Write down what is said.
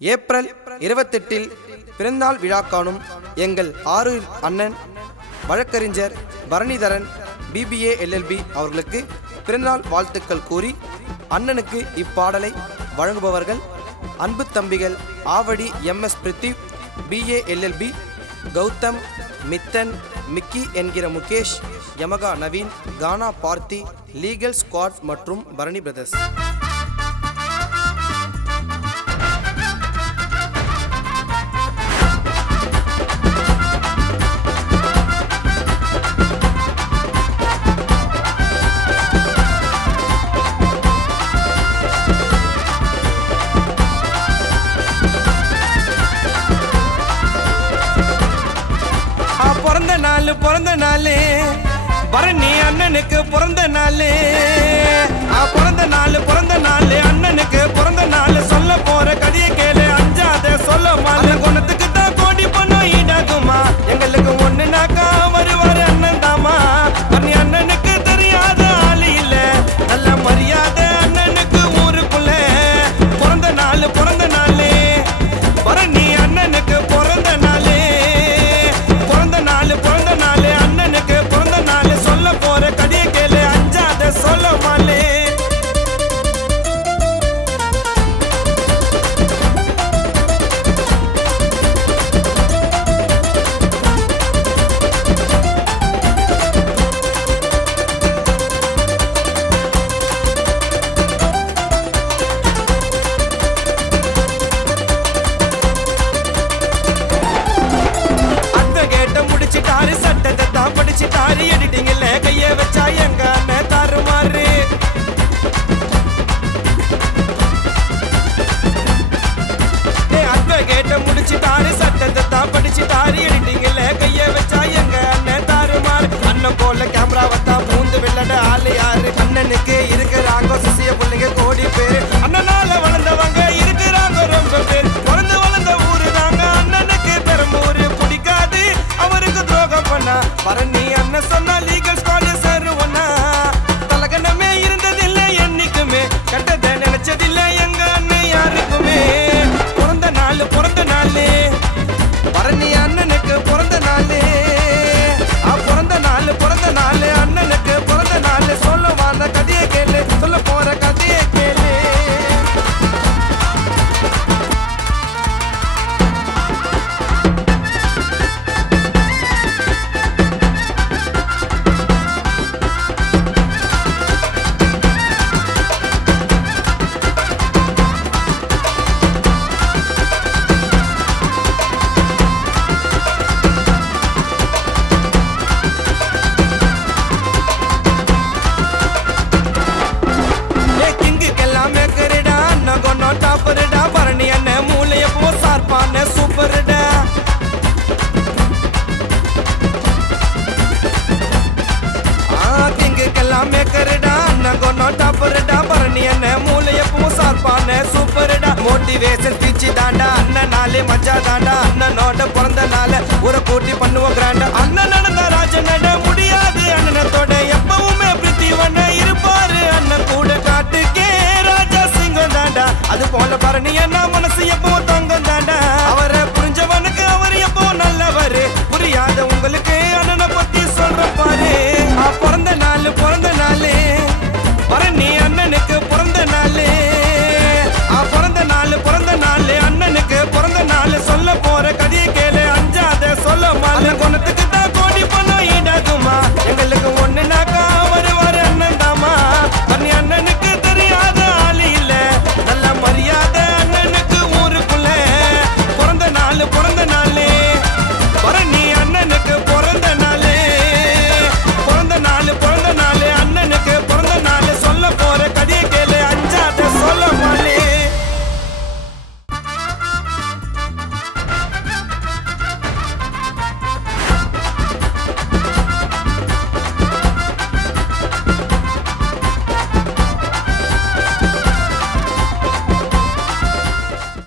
April 28 பிறந்தநாள் விழா காணும் எங்கள் ஆரூர் அண்ணன் வழக்கறிஞர் பரணிதரன் BBA LLB அவர்களுக்கு பிறந்தநாள் வாழ்த்துக்கள் கூறி அண்ணனுக்கு இப்பாடலை வழங்குபவர்கள் அன்பு தம்பிகள் Avadi MS Prithiv, BA LLB, Gautham, Mithan, Mickey என்கிற முகேஷ், யமகா நவீன், கானா பார்த்தி, லீகல் ஸ்குவாட் மற்றும் பரணி பிரதர்ஸ். பிறந்த நாளே பரணி அண்ணனுக்கு பிறந்த நாளே, பிறந்த நாள் அண்ணனுக்கு பிறந்த நாள். சொல்ல போற கதையை கேளு, அஞ்சாத சொல்ல மால குணத்துக்கு தான் கோடி பணம் ஈடாகுமா. எங்களுக்கு ஒண்ணுனாக்கா வருவாரு அண்ணன் தாமா. பரணி அண்ணனுக்கு தெரியாத ஆளு இல்ல, நல்ல மரியாதை அண்ணனுக்கு ஊருக்குள்ள. பிறந்த நாளே பரணி அண்ணனுக்கு பிறந்த நாளே, பிறந்த நாள் அண்ணனுக்கு பிறந்த நாள். சொல்ல போற கதையை கேளு, அஞ்சாத சொல்ல மாலே. சட்டத்தை தான் படிச்சுட்டாரு, எடிட்டிங்ல கைய வச்சா எங்க அண்ணன் தாறுமாறு. அட்வொகேட்ட முடிச்சுட்டாரு, சட்டத்தை தான் படிச்சுட்டாரு, எடிட்டிங்ல கைய வச்சா எங்க அண்ணன் தாறுமாறு. அண்ணன் போல கேமராவை தான் பூந்து விளையாட ஆளு யாரு? அண்ணனுக்கு இருக்கிறாங்க சிசிய பிள்ளைங்க கோடி பேரு. அண்ணனால வளர்ந்தவங்க இருக்கிறாங்க ரொம்ப பேர். பிறந்து வளர்ந்த ஊரு தாங்க அண்ணனுக்கு பெரும்பூரு. பிடிக்காது அவருக்கு துரோகம் பண்ணா. பரணி அண்ணன் சொன்னா லீகல் ஸ்குவாட் சருவனா. தலகனமே இருந்ததில்லை என்னைக்குமே, கட்டதை நினைச்சதில்லை எங்க அண்ணன் யாருக்குமே. பிறந்த நாள் பரணி அண்ணனுக்கு பிறந்த நாளே, பிறந்த நாள் அண்ணனுக்கு பிறந்த நாள். சொல்ல வந்த கதையை கேளு, சொல்ல போற கதையை கேளு. டாப்பர்டா பரணி அண்ணன் மூளைய போ சார்பான சூப்பர்டா. திங்குக்கெல்லாம் மேக்கர்டா அண்ணன் கொண்டோம் டாப்பர்டா பரணி அண்ணன் மூளைய போ சார்பான சூப்பர்டா. மோட்டிவேஷன் ஸ்பீச் தாண்டா அண்ணன் நாளே மஜா தாண்டா. அண்ணனோட பிறந்த நாள ஒரு கூட்டி பண்ணுவோம் கிராண்டா. அண்ணன் நடந்த ராஜனட முடியாது அண்ணனத்தோட எப்பவுமே பிரித்திவன இருப்பாரு அண்ணன் கூட. காட்டுக்கே ராஜா சிங்கம் தாண்டா, அது போல பரணி அண்ணா மனசு எப்ப